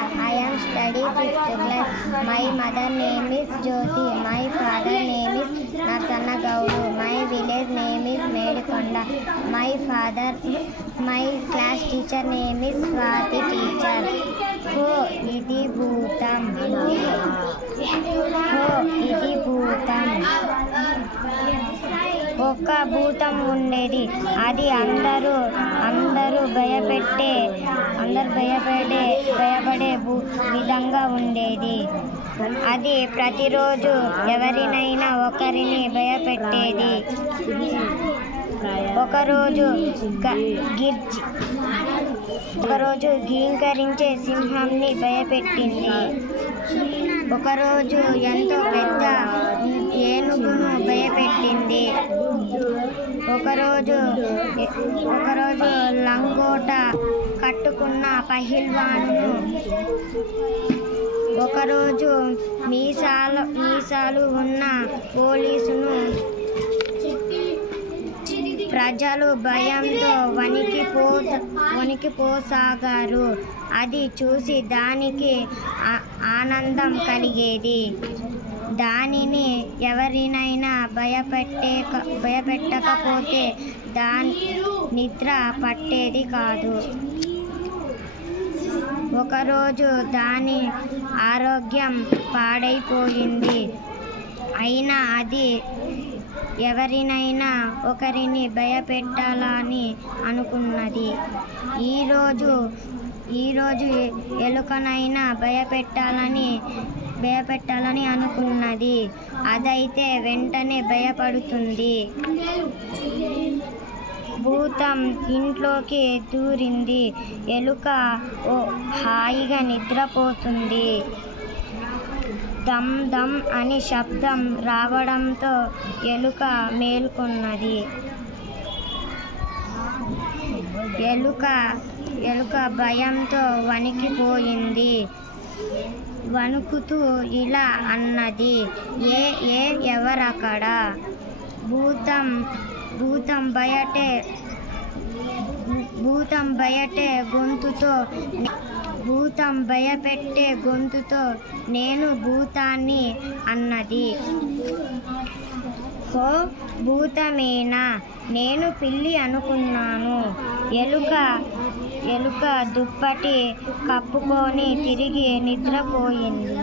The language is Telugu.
I am study 5th class. My mother name is Jyoti. My father name is Narsanna Gaudu. My village name is Medikonda. My class teacher name is Swati teacher. Ho idi bhutam. ఒక భూతం ఉండేది. అది అందరూ భయపడే విధంగా ఉండేది. అది ప్రతిరోజు ఎవరినైనా ఒకరిని భయపెట్టేది. ఒకరోజు గీంకరించే సింహాన్ని భయపెట్టింది. ఒకరోజు ఎంతో పెద్ద ఏనుగును భయపెట్టింది. ఒకరోజు లంగోట కట్టుకున్న పహిల్వానును, ఒకరోజు మీసాలు ఉన్న పోలీసును. ప్రజలు భయంతో వణికిపోసాగారు. అది చూసి దానికి ఆనందం కలిగేది. దానిని ఎవరినైనా భయపెట్టకపోతే దాని నిద్ర పట్టేది కాదు. ఒకరోజు దాని ఆరోగ్యం పాడైపోయింది. అయినా అది ఎవరినైనా ఒకరిని భయపెట్టాలని అనుకున్నది. ఈరోజు ఎలుకనైనా భయపెట్టాలని అనుకున్నది. అదైతే వెంటనే భయపడుతుంది. భూతం ఇంట్లోకి దూరింది. ఎలుక హాయిగా నిద్రపోతుంది. దమ్ దమ్ అని శబ్దం రావడంతో ఎలుక మేల్కొన్నది. ఎలుక భయంతో వణికిపోయింది. వణుకుతూ ఇలా అన్నది, ఎవరక్కడ? భూతం భయపెట్టే గొంతుతో నేను భూతాన్ని అన్నది. ఓ భూతమేనా? నేను పిల్లి అనుకున్నాను. ఎలుక దుప్పటి కప్పుకొని తిరిగి నిద్రపోయింది.